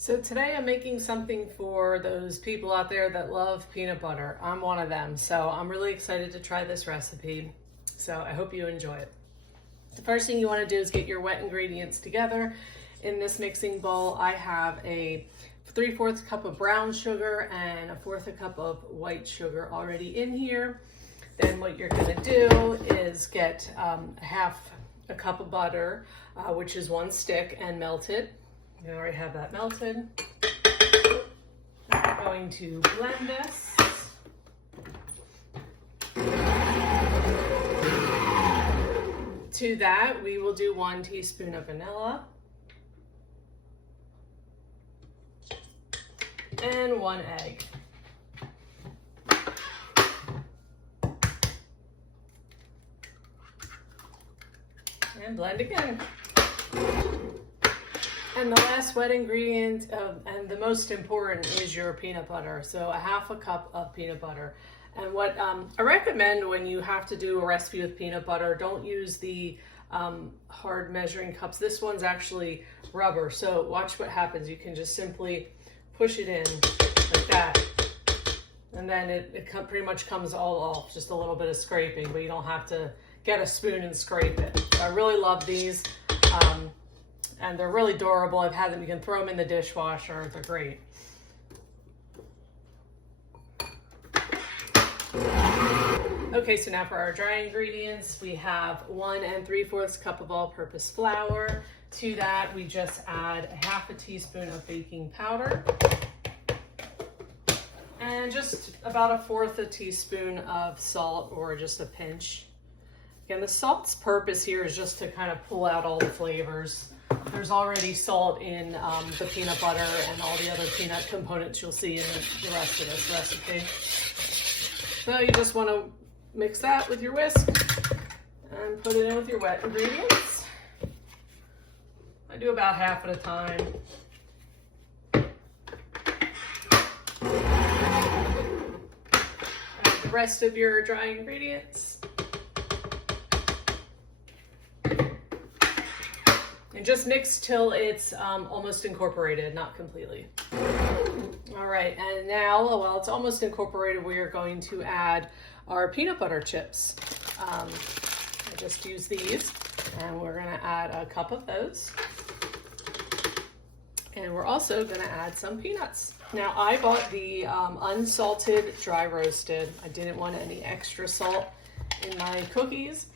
So today I'm making something for those people out there that love peanut butter. I'm one of them, so I'm really excited to try this recipe. So I hope you enjoy it. The first thing you want to do is get your wet ingredients together. In this mixing bowl, I have a 3/4 cup of brown sugar and a 1/4 cup of white sugar already in here. Then what you're going to do is get half a cup of butter, which is 1 stick, and melt it. You already have that melted. I'm going to blend this. To that, we will do 1 teaspoon of vanilla and 1 egg. And blend again. And the last wet ingredient, and the most important, is your peanut butter. So a 1/2 cup of peanut butter. And what I recommend when you have to do a recipe with peanut butter, don't use the hard measuring cups. This one's actually rubber, so watch what happens. You can just simply push it in like that. And then it pretty much comes all off, just a little bit of scraping, but you don't have to get a spoon and scrape it. So I really love these. And they're really durable. I've had them, you can throw them in the dishwasher. They're great. Okay, so now for our dry ingredients, we have 1 3/4 cup of all-purpose flour. To that, we just add 1/2 teaspoon of baking powder. And just about 1/4 teaspoon of salt, or just a pinch. Again, the salt's purpose here is just to kind of pull out all the flavors. There's already salt in the peanut butter and all the other peanut components you'll see in the rest of this recipe. So you just want to mix that with your whisk and put it in with your wet ingredients. I do about half at a time. Add the rest of your dry ingredients. And just mix till it's almost incorporated, not completely. All right, and now, while it's almost incorporated, we are going to add our peanut butter chips. I just use these, and we're gonna add a cup of those. And we're also gonna add some peanuts. Now, I bought the unsalted dry roasted. I didn't want any extra salt in my cookies.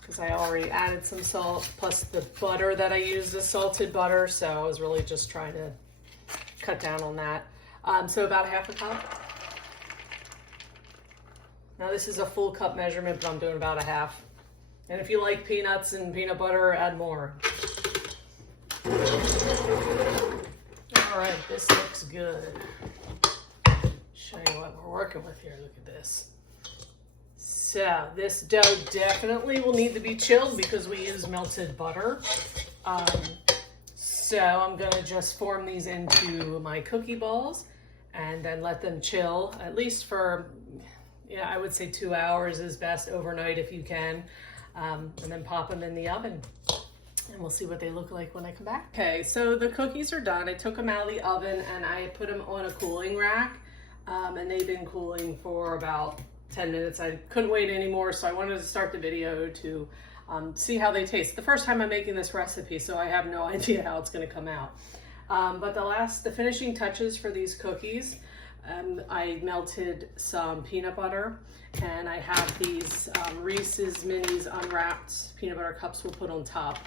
Because I already added some salt, plus the butter that I used is salted butter, so I was really just trying to cut down on that. So about 1/2 cup. Now this is a full cup measurement, but I'm doing about 1/2. And if you like peanuts and peanut butter, add more. All right, this looks good. Show you what we're working with here, look at this. So this dough definitely will need to be chilled because we use melted butter. So I'm gonna just form these into my cookie balls and then let them chill at least for, I would say 2 hours is best, overnight if you can. And then pop them in the oven. And we'll see what they look like when I come back. Okay, so the cookies are done. I took them out of the oven and I put them on a cooling rack. And they've been cooling for about 10 minutes. I couldn't wait anymore, so I wanted to start the video to see how they taste. The first time I'm making this recipe, so I have no idea how it's going to come out. But the finishing touches for these cookies, I melted some peanut butter, and I have these Reese's Minis unwrapped peanut butter cups we'll put on top.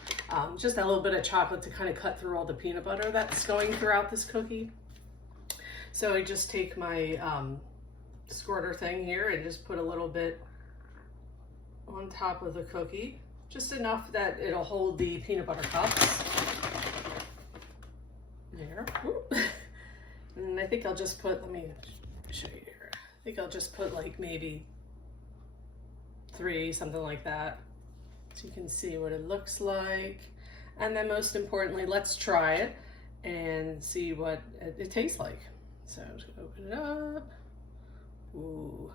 Just a little bit of chocolate to kind of cut through all the peanut butter that's going throughout this cookie. So I just take my squirter thing here and just put a little bit on top of the cookie, just enough that it'll hold the peanut butter cups. There. And I think I'll just put, let me show you here. I think I'll just put like maybe 3, something like that, so you can see what it looks like. And then most importantly, let's try it and see what it tastes like. So I'm just gonna open it up. Ooh.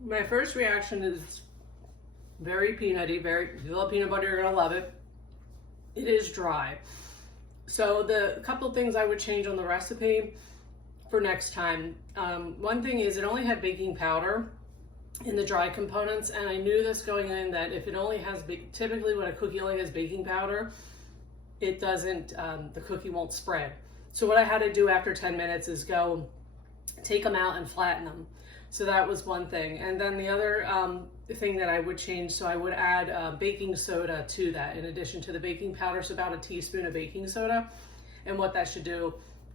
My first reaction is very peanutty, if you love peanut butter, you're gonna love it. It is dry. So the couple things I would change on the recipe for next time. One thing is it only had baking powder in the dry components, and I knew this going in that if it only has, typically when a cookie only has baking powder, it doesn't, the cookie won't spread. So what I had to do after 10 minutes is go take them out and flatten them. So that was one thing. And then the other thing that I would change, so I would add baking soda to that in addition to the baking powder, so about a teaspoon of baking soda. And what that should do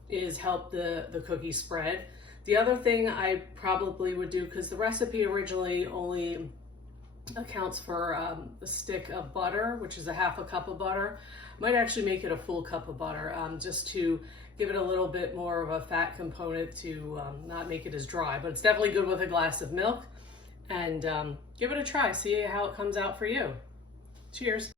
is help the cookie spread. The other thing I probably would do, because the recipe originally only accounts for a stick of butter, which is a half a cup of butter. I might actually make it a full cup of butter, just to give it a little bit more of a fat component to not make it as dry. But it's definitely good with a glass of milk. And give it a try, see how it comes out for you. Cheers.